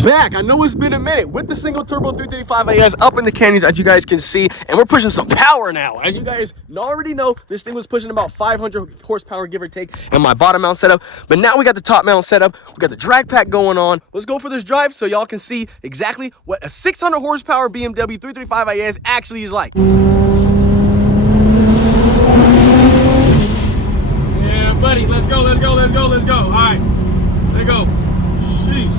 I'm back. I know it's been a minute with the single turbo 335 AS up in the canyons, as you guys can see, and we're pushing some power now. As you guys already know, this thing was pushing about 500 horsepower, give or take, in my bottom mount setup. But now we got the top mount setup. We got the drag pack going on. Let's go for this drive so y'all can see exactly what a 600 horsepower BMW 335 AS actually is like. Yeah, buddy, let's go, let's go, let's go, let's go. All right, let's go. Sheesh.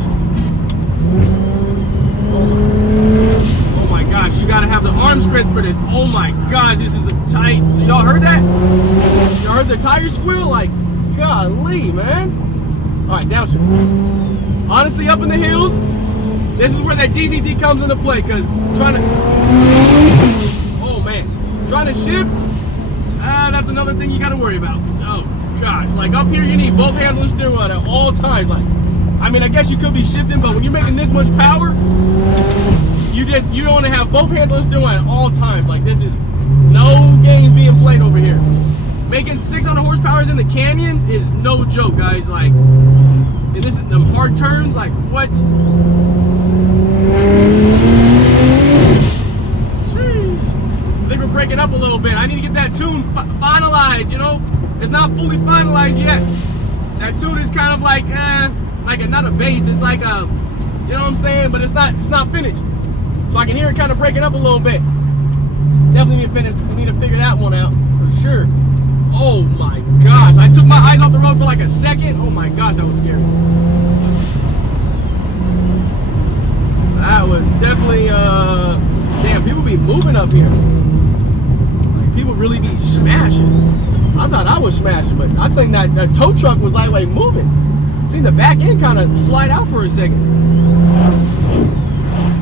Oh my gosh, you gotta have the arm strength for this. Oh my gosh, this is a tight. Y'all heard that? Y'all heard the tire squeal? Like, golly, man. All right, downshift. Honestly, up in the hills, this is where that DCT comes into play, because trying to, oh man, trying to shift, that's another thing you gotta worry about. Oh gosh, like up here, you need both hands on the steering wheel at all times. Like, I mean, I guess you could be shifting, but when you're making this much power, you don't want to have both hands on the steering wheel at all times. Like, this is no games being played over here. Making 600 horsepower in the canyons is no joke, guys. Like, and this is them hard turns. Like, what? Sheesh. I think we're breaking up a little bit. I need to get that tune finalized. You know, it's not fully finalized yet. That tune is kind of like, not a bass. It's like a, you know what I'm saying? But it's not finished. So I can hear it kind of breaking up a little bit. Definitely need to finish. We need to figure that one out for sure. Oh my gosh. I took my eyes off the road for like a second. Oh my gosh, that was scary. That was definitely, damn, people be moving up here. Like, people really be smashing. I thought I was smashing, but I think that tow truck was like moving. Seen the back end kind of slide out for a second.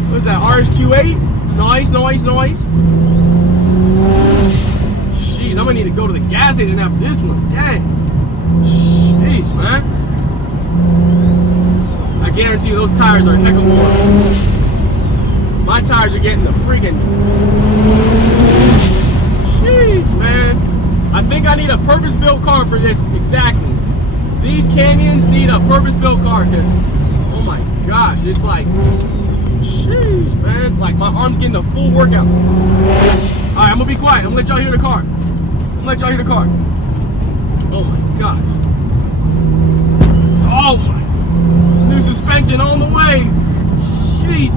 What is that, RSQ8? Nice, nice, nice. Jeez, I'm gonna need to go to the gas station after this one. Dang. Jeez, man. I guarantee you those tires are a heck of warm. My tires are getting the freaking... Jeez, man. I think I need a purpose-built car for this, exactly. These canyons need a purpose-built car, because, oh my gosh, it's like, jeez, man. Like, my arm's getting a full workout. All right, I'm gonna be quiet. I'm gonna let y'all hear the car. Oh my gosh. Oh my. New suspension on the way. Jeez.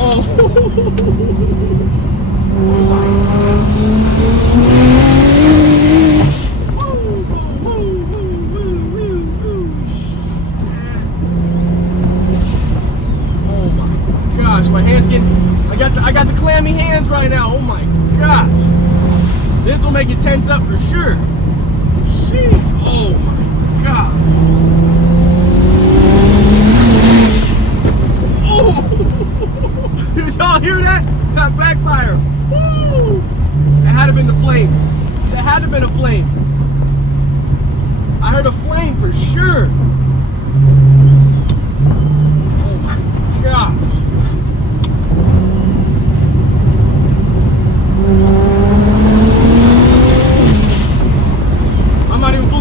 Oh. Oh my gosh. My hands getting, I got the clammy hands right now. Oh my gosh. This will make it tense up for sure. Jeez. Oh my gosh. Oh. Did y'all hear that? That backfire. Woo. That had to have been the flame. That had to have been a flame. I heard a flame for sure. Oh my gosh.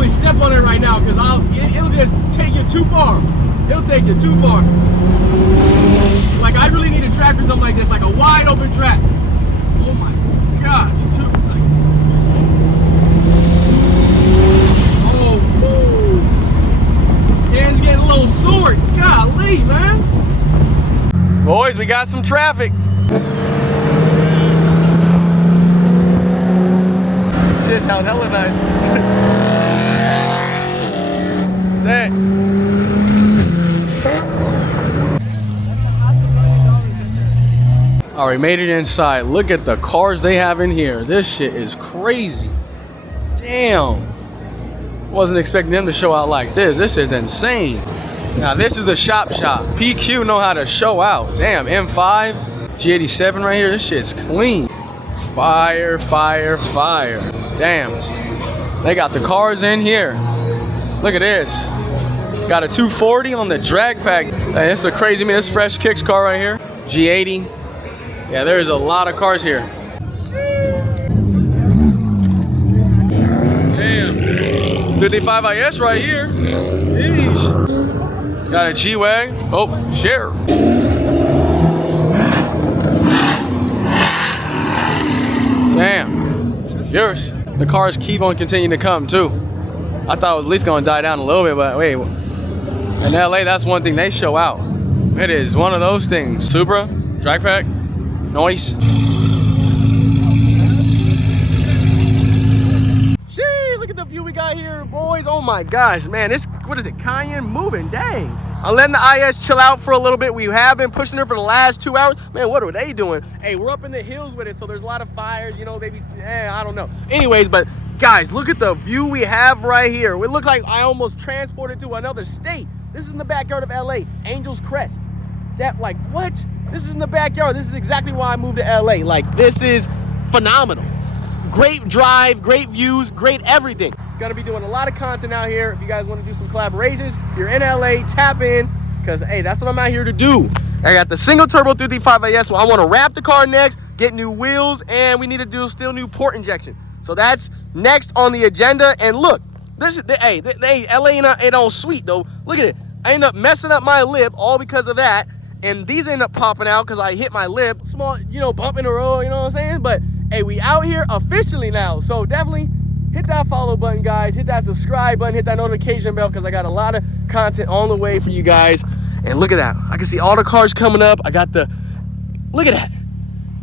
Step on it right now, because it'll just take you too far. It'll take you too far. Like, I really need a track for something like this, like a wide open track. Oh my gosh, oh, woo. Hands getting a little sore. Golly, man. Boys, we got some traffic. Shit sounds hella nice. That. All right, made it inside. Look at the cars they have in here. This shit is crazy. Damn. Wasn't expecting them to show out like this. This is insane. Now this is the shop. PQ know how to show out. Damn, M5, G87 right here. This shit's clean. Fire, fire, fire. Damn. They got the cars in here. Look at this. Got a 240 on the drag pack. Hey, it's a crazy man. This fresh kicks car right here. G80. Yeah, there's a lot of cars here. Damn. 55 IS right here. Jeez. Got a G-Wag. Oh, share. Damn. Yours. The cars keep on continuing to come too. I thought it was at least gonna die down a little bit, but wait. In LA, that's one thing they show out. It is one of those things. Supra, drag pack, noise. Jeez, look at the view we got here, boys. Oh my gosh, man, this, what is it, Cayenne moving, dang. I'm letting the IS chill out for a little bit. We have been pushing her for the last 2 hours. Man, what are they doing? Hey, we're up in the hills with it, so there's a lot of fires, you know, they be, I don't know. Anyways, but guys, look at the view we have right here. It looked like I almost transported to another state. This is in the backyard of LA, Angel's Crest. That, like, what? This is in the backyard. This is exactly why I moved to LA. Like, this is phenomenal. Great drive, great views, great everything. Gonna be doing a lot of content out here. If you guys want to do some collaborations, if you're in LA, tap in, because hey, that's what I'm out here to do. I got the single turbo 335 AS, so I want to wrap the car next, get new wheels, and we need to do still new port injection. So that's next on the agenda. And look, this is LA ain't all sweet though. Look at it. I end up messing up my lip all because of that, and these end up popping out because I hit my lip. Small, you know, bump in the road, you know what I'm saying? But hey, we out here officially now, so definitely hit that follow button, guys. Hit that subscribe button. Hit that notification bell, because I got a lot of content on the way for you guys. And look at that. I can see all the cars coming up. I got the, look at that.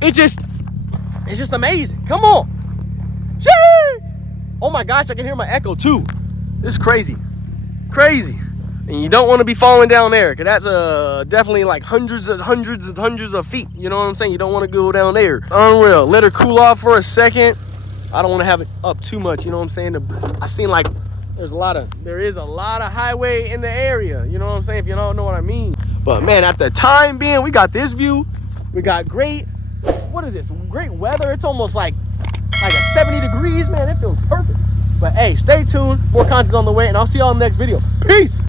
It's just amazing. Come on. Shee! Oh my gosh, I can hear my echo too. This is crazy. Crazy. And you don't want to be falling down there, because that's definitely like hundreds of feet. You know what I'm saying? You don't want to go down there. Unreal. Let her cool off for a second. I don't want to have it up too much, you know what I'm saying? I seen like there is a lot of highway in the area, you know what I'm saying, if you don't know what I mean. But man, at the time being, we got this view. We got great, what is this? Great weather. It's almost like a 70 degrees, man. It feels perfect. But hey, stay tuned. More content on the way, and I'll see y'all in the next video. Peace.